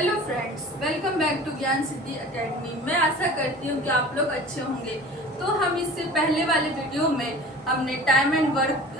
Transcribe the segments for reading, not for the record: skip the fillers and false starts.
Hello friends, welcome back to Gyan Siddhi academy. मैं आशा करती हूँ कि आप लोग अच्छे होंगे। तो हम इससे पहले वाले वीडियो में हमने टाइम एंड वर्क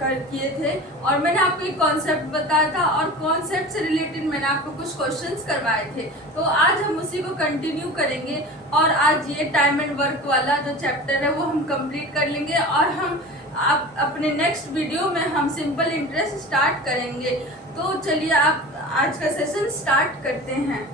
कर किए थे और मैंने आपको एक कॉन्सेप्ट बताया था और कॉन्सेप्ट से रिलेटेड मैंने आपको कुछ क्वेश्चंस करवाए थे। तो आज हम उसी को कंटिन्यू करेंगे और आज ये टाइम एंड वर्क वाला जो चैप्टर है वो हम कंप्लीट कर लेंगे और हम आप अपने नेक्स्ट वीडियो में हम सिंपल इंटरेस्ट स्टार्ट करेंगे। तो चलिए आप आज का सेशन स्टार्ट करते हैं।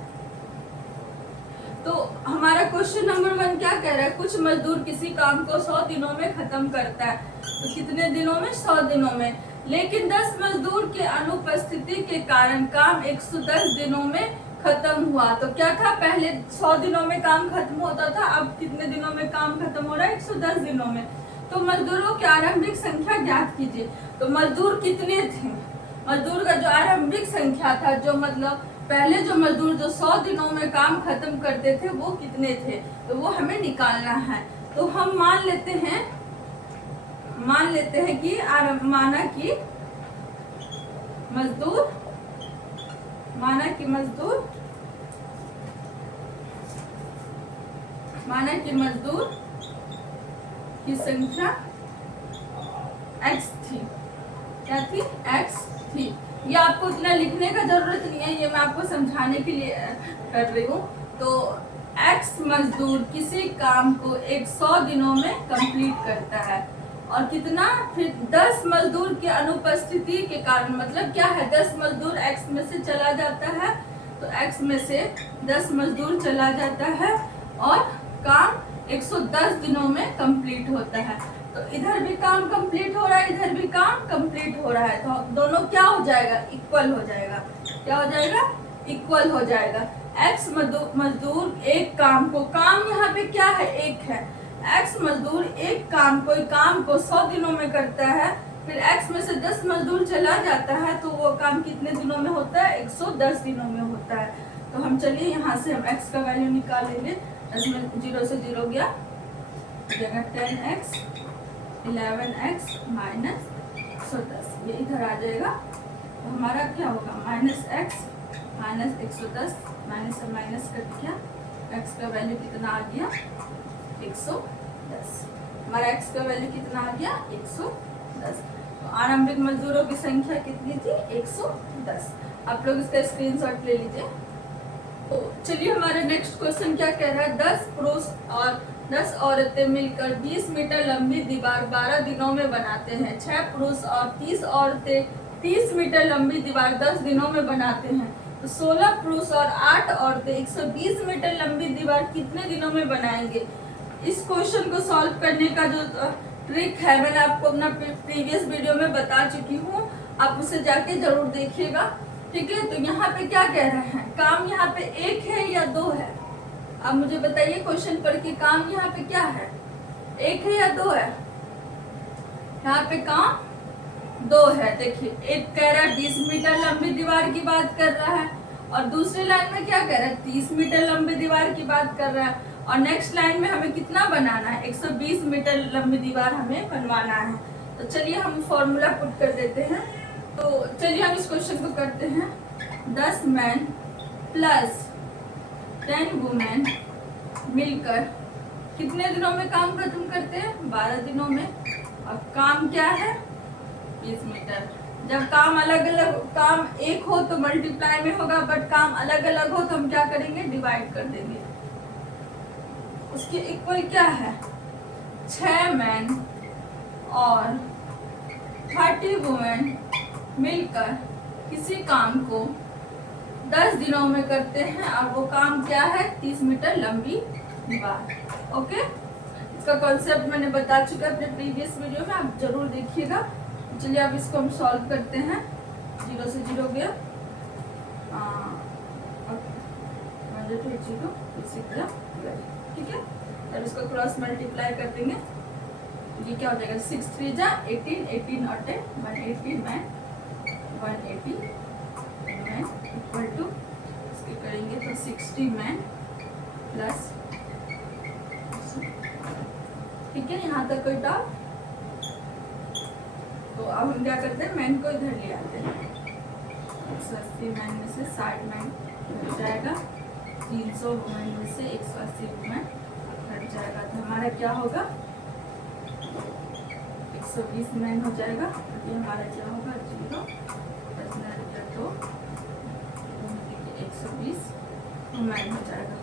तो हमारा क्वेश्चन नंबर 1 क्या कह रहा है, कुछ मजदूर किसी काम को 100 दिनों में खत्म करता है। तो कितने दिनों में? 100 दिनों में। लेकिन 10 मजदूर के अनुपस्थिति के कारण काम 110 दिनों में खत्म हुआ। तो क्या था, पहले 100 दिनों में काम खत्म होता था, अब कितने दिनों में काम खत्म हो रहा है? 110 दिनों में। तो मजदूरों की आरंभिक संख्या ज्ञात कीजिए। तो मजदूर कितने थे? मजदूर का जो आरंभिक संख्या था, जो मतलब पहले जो मजदूर जो 100 दिनों में काम खत्म करते थे वो कितने थे, तो वो हमें निकालना है। तो हम मान लेते हैं कि माना कि मजदूर की संख्या x थी। क्या थी? x थी। ये आपको इतना लिखने का जरूरत नहीं है, ये मैं आपको समझाने के लिए कर रही हूँ। तो x मजदूर किसी काम को 100 दिनों में कंप्लीट करता है और कितना, फिर 10 मजदूर की अनुपस्थिति के कारण, मतलब क्या है, 10 मजदूर x में से चला जाता है। तो x में से 10 मजदूर चला जाता है और काम 110 दिनों में कंप्लीट होता है। तो इधर भी काम कंप्लीट हो रहा है, इधर भी काम कंप्लीट हो रहा है। तो दोनों क्या हो जाएगा? इक्वल हो जाएगा। क्या हो जाएगा? इक्वल हो जाएगा। x मजदूर एक काम को, काम यहाँ पे क्या है? एक है। x मजदूर एक काम को 100 दिनों में करता है, फिर x में से 10 मजदूर चला जाता है, तो वो काम कितने दिनों में होता है? 110 दिनों में होता है। तो हम चलिए यहाँ से हम x का वैल्यू निकाल लेंगे। इसमें 0 से 0 गया, 10x 11x माइनस 110, ये इधर आ जाएगा। तो हमारा क्या होगा? -x माइनस 110, माइनस से माइनस कट गया, x का वैल्यू कितना आ गया? 110। हमारा x का वैल्यू कितना आ गया? 110। तो आरंभिक मजदूरों की संख्या कितनी थी? 110। आप लोग इसका स्क्रीनशॉट ले लीजिए। तो चलिए हमारा नेक्स्ट क्वेश्चन क्या कह रहा है, 10 पुरुष और 10 औरतें मिलकर 20 मीटर लंबी दीवार 12 दिनों में बनाते हैं। 6 पुरुष और 30 औरतें 30 मीटर लंबी दीवार 10 दिनों में बनाते हैं। तो 16 पुरुष और 8 औरतें 120 मीटर लंबी दीवार कितने दिनों में बनाएंगे? इस क्वेश्चन को सॉल्व करने का जो ट्रिक है मैंने आपको अपना प्रीवियस वीडियो में बता चुकी हूँ, आप उसे जाके जरूर देखिएगा। ठीक है। तो यहाँ पे क्या कह रहे हैं, काम यहाँ पे 1 है या 2 है? अब मुझे बताइए क्वेश्चन पढ़ के, काम यहाँ पे क्या है? 1 है या 2 है? यहाँ पे काम 2 है। देखिए, एक कह रहा है 20 मीटर लंबी दीवार की बात कर रहा है और दूसरे लाइन में क्या कह रहा है? 30 मीटर लंबी दीवार की बात कर रहा है और नेक्स्ट लाइन में हमें कितना बनाना है? 120 मीटर लंबी दीवार हमें बनवाना है। तो चलिए हम फॉर्मूला पुट कर देते हैं। तो चलिए हम इस क्वेश्चन को करते हैं। 10 मैन प्लस 10 वुमेन मिलकर कितने दिनों में काम खत्म करते हैं? 12 दिनों में। और काम क्या है? 20 मीटर। जब काम अलग अलग, काम एक हो तो मल्टीप्लाई में होगा, बट काम अलग अलग हो तो हम क्या करेंगे? डिवाइड कर देंगे। उसके इक्वल क्या है? 6 मैन और 30 वुमेन मिलकर किसी काम को 10 दिनों में करते हैं और वो काम क्या है? 30 मीटर लंबी दीवार। ओके, इसका कॉन्सेप्ट मैंने बता चुका है अपने प्रीवियस वीडियो में, आप जरूर देखिएगा। चलिए अब इसको हम सॉल्व करते हैं। 0 से 0 गया, 0 ठीक है। अब इसको क्रॉस मल्टीप्लाई कर देंगे, ये क्या हो जाएगा? 6 3 जा 18, 18 और 10 180 मैन 180 मैन इक्वल टू, इसके करेंगे तो 60 मैन प्लस, ठीक है। यहाँ तक कोई डाउट? तो अब हम क्या करते हैं? मैन को इधर ले आते हैं। 180 मैन में से 60 मैन कट जाएगा, 300 वुमेन में से 180 वुमेन कट जाएगा, तो हमारा क्या होगा 120 मैन हो जाएगा। ये हमारा क्या होगा 0 तो 120 वुमेन हो जाएगा,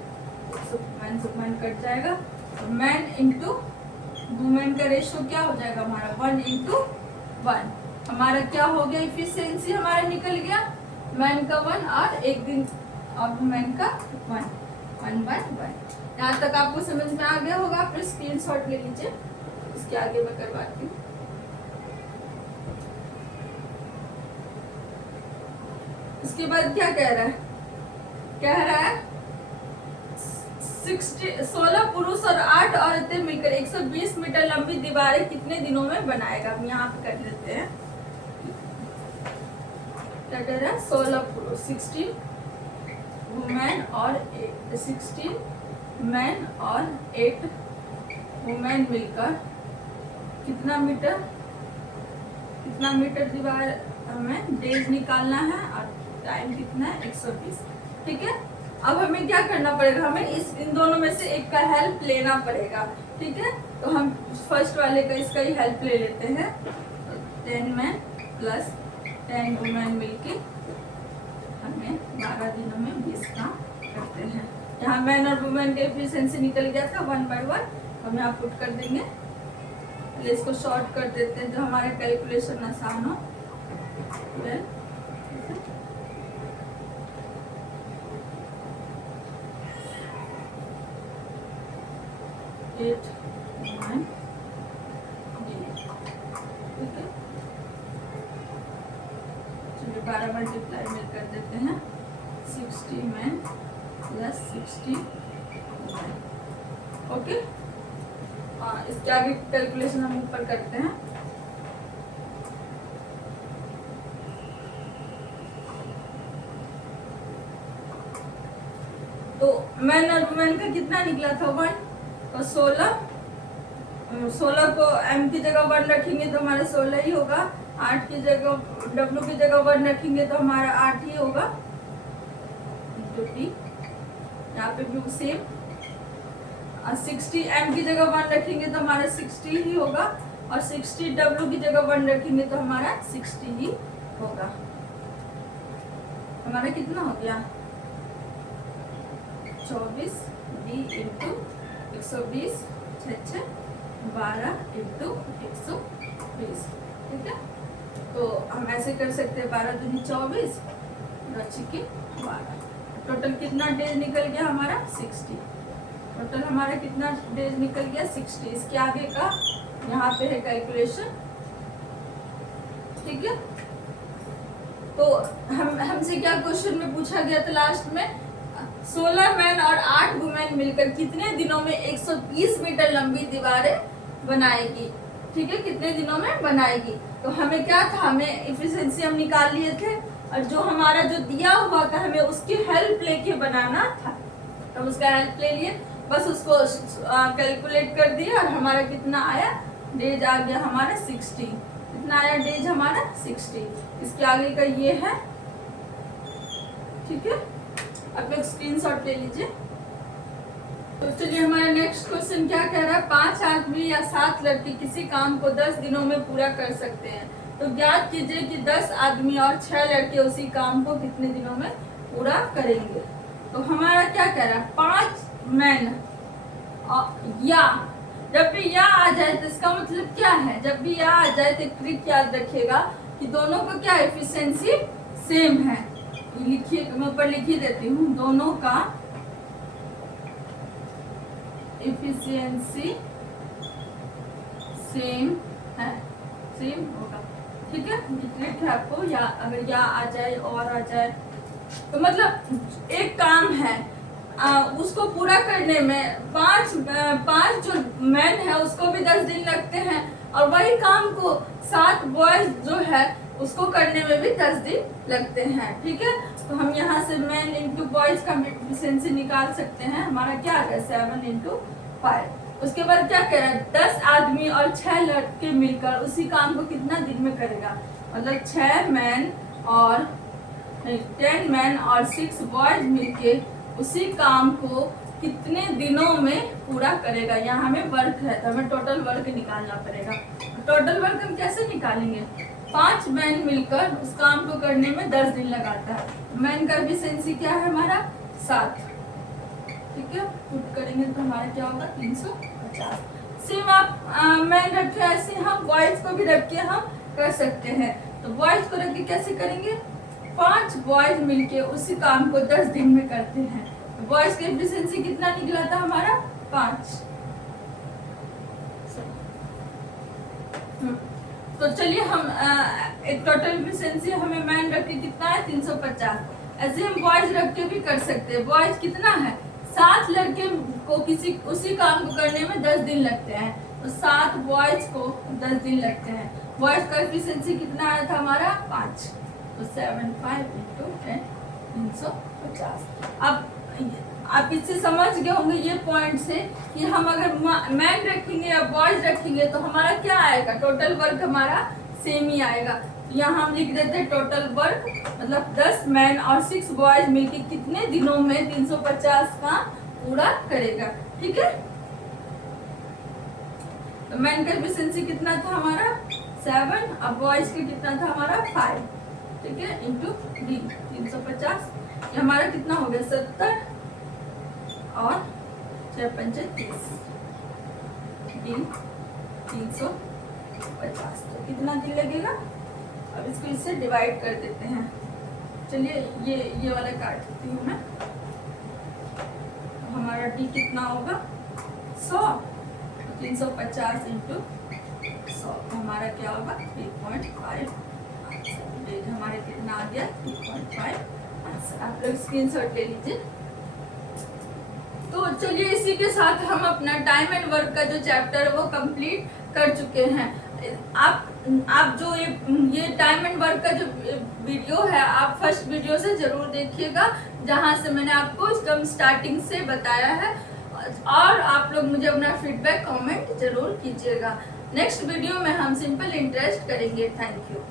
100 वुमेन कट जाएगा। और मैन इंटू वुमेन का रेशियो क्या हो जाएगा हमारा 1:1। हमारा क्या हो गया इफिशियंसी हमारा निकल गया, मैन का 1 और एक दिन और वुमेन का 1:1। यहाँ तक आपको समझ में आ गया होगा, आप स्क्रीनशॉट ले लीजिए, इसके आगे मैं करवाती हूँ। इसके बाद क्या कह रहा है, कह रहा है 16 पुरुष और 8 औरतें मिलकर 120 मीटर लंबी दीवारें कितने दिनों में बनाएगा। हम यहाँ पे कर लेते हैं, क्या कह रहा है 16 पुरुष 16 वुमेन और 16 मैन और 8 वुमेन मिलकर कितना मीटर दीवार हमें डेज निकालना है और टाइम कितना है 120। ठीक है, अब हमें क्या करना पड़ेगा, हमें इन दोनों में से एक का हेल्प लेना पड़ेगा। ठीक है, तो हम फर्स्ट वाले का इसका ही हेल्प ले लेते हैं। 10 मैन प्लस 10 वुमेन मिलके हमें 12 दिनों में 20 काम करते हैं। यहाँ मैन और वुमेन का एफिशिएंसी निकल गया था 1/1, हम यहाँ पुट कर देंगे। पहले इसको शॉर्ट कर देते हैं जो हमारे कैलकुलेशन आसान हो। 8 9 ठीक है, चलिए 12 मल्टीप्लाई में कर देते हैं 60 मैन प्लस 60 वुमेन। ओके, इसके आगे कैलकुलेशन हम ऊपर करते हैं। तो मैन और वुमेन का कितना निकला था 1, तो 16 को m की जगह 1 रखेंगे तो हमारा 16 ही होगा, 8 की जगह w की जगह 1 रखेंगे तो हमारा 8 ही होगा, यहाँ पे भी सेम। 60 m की जगह 1 रखेंगे तो हमारा 60 ही होगा, और 60 w की जगह 1 रखेंगे तो हमारा 60 ही होगा। हमारा कितना हो गया 24 d इंटू 120 6 12 इंटू 120। ठीक है, तो हम ऐसे कर सकते हैं 12 दूनी 24 के 12। टोटल कितना डेज निकल गया हमारा 60। टोटल हमारा कितना डेज निकल गया 60। इसके आगे का यहाँ पे है कैलकुलेशन। ठीक है, तो हमसे क्या क्वेश्चन में पूछा गया था लास्ट में, 16 मैन और 8 वुमेन मिलकर कितने दिनों में 120 मीटर लंबी दीवारें बनाएगी। ठीक है, कितने दिनों में बनाएगी। तो हमें क्या था, हमें इफिशिएंसी हम निकाल लिए थे, और जो हमारा जो दिया हुआ था हमें उसकी हेल्प लेके बनाना था, तो उसका हेल्प ले लिए, बस उसको कैलकुलेट कर दिया और हमारा कितना आया डेज आ गया हमारा 60। कितना आया डेज हमारा 60। इसके आगे का ये है। ठीक है, आप लोग स्क्रीनशॉट ले लीजिए। तो चलिए हमारा नेक्स्ट क्वेश्चन क्या कह रहा है, 5 आदमी या 7 लड़के किसी काम को 10 दिनों में पूरा कर सकते हैं, तो ज्ञात कीजिए कि 10 आदमी और 6 लड़के उसी काम को कितने दिनों में पूरा करेंगे। तो हमारा क्या कह रहा है 5 मैन, या जब भी या आ जाए तो इसका मतलब क्या है, जब भी या आ जाए तो ट्रिक याद रखिएगा कि दोनों का क्या एफिशिएंसी सेम है। लिखिए, मैं ऊपर लिख ही देती हूँ, दोनों का एफिशिएंसी सेम है, सेम होगा। ठीक है, ट्रिक है आपको, या अगर या आ जाए और आ जाए तो मतलब एक काम है उसको पूरा करने में 5 जो मैन है उसको भी 10 दिन लगते हैं, और वही काम को 7 बॉयज जो है उसको करने में भी 10 दिन लगते हैं। ठीक है, तो हम यहाँ से मैन इंटू बॉयज का एफिशिएंसी निकाल सकते हैं। हमारा क्या आ गया 7 इंटू 5। उसके बाद क्या कह रहा है 10 आदमी और 6 लड़के मिलकर उसी काम को कितना दिन में करेगा, मतलब 6 मैन और 10 मैन और 6 बॉयज मिलके उसी काम को कितने दिनों में पूरा करेगा। यहाँ हमें वर्क है तो हमें टोटल वर्क निकालना पड़ेगा। टोटल वर्क हम कैसे निकालेंगे? 5 मैन मिलकर उस काम को करने में 10 दिन लगाता है। मैन का एफिशिएंसी क्या है हमारा? 7। ठीक है, पुट करेंगे तो हमारा क्या होगा? 350। सेम आप मैन रखे ऐसे हम बॉयज को भी रख के हम कर सकते हैं। तो बॉयज को रख के कैसे करेंगे? 5 बॉयज मिलके उसी काम को 10 दिन में करते हैं। तो बॉयज की एफिशिएंसी कितना निकला था हमारा? 5। तो चलिए हम एक टोटल एफिशिएंसी हमें मैन रख के कितना है? 350। ऐसे हम बॉयज रख के भी कर सकते हैं। बॉयज कितना है? 7 लड़के को उसी काम को करने में 10 दिन लगते हैं। तो 7 बॉयज को 10 दिन लगते हैं। बॉयज का एफिशिएंसी कितना आया था हमारा? 5। तो 75 × 10 350। अब आप इससे समझ गए होंगे ये पॉइंट से कि हम अगर मैन रखेंगे या बॉयज रखेंगे तो हमारा क्या आएगा? टोटल वर्क हमारा सेम ही आएगा। यहाँ हम लिख देते हैं टोटल वर्क मतलब 10 मैन और 6 बॉयज मिलके कितने दिनों में 350 का पूरा करेगा। ठीक है, तो मैन का एफिशिएंसी कितना था हमारा? 7। अब बॉयज का कितना था हमारा? 5। ठीक है, इंटू डी 350। ये हमारा कितना हो गया? 70 और 6 × 5 = 30 दिन 350। तो कितना दिन लगेगा? अब इसको इससे डिवाइड कर देते हैं। चलिए ये वाला काट देती हूँ मैं। तो हमारा डी कितना होगा? 100। 350 × 100 हमारा क्या होगा? 3.5। हमारे कितना आ गया? 3.5 आंसर। आप लोग स्क्रीनशॉट ले लीजिए। तो चलिए इसी के साथ हम अपना टाइम एंड वर्क का जो चैप्टर है वो कंप्लीट कर चुके हैं। आप जो ये टाइम एंड वर्क का जो वीडियो है आप फर्स्ट वीडियो से जरूर देखिएगा जहां से मैंने आपको एकदम स्टार्टिंग से बताया है। और आप लोग मुझे अपना फीडबैक कमेंट जरूर कीजिएगा। नेक्स्ट वीडियो में हम सिंपल इंटरेस्ट करेंगे। Thank you.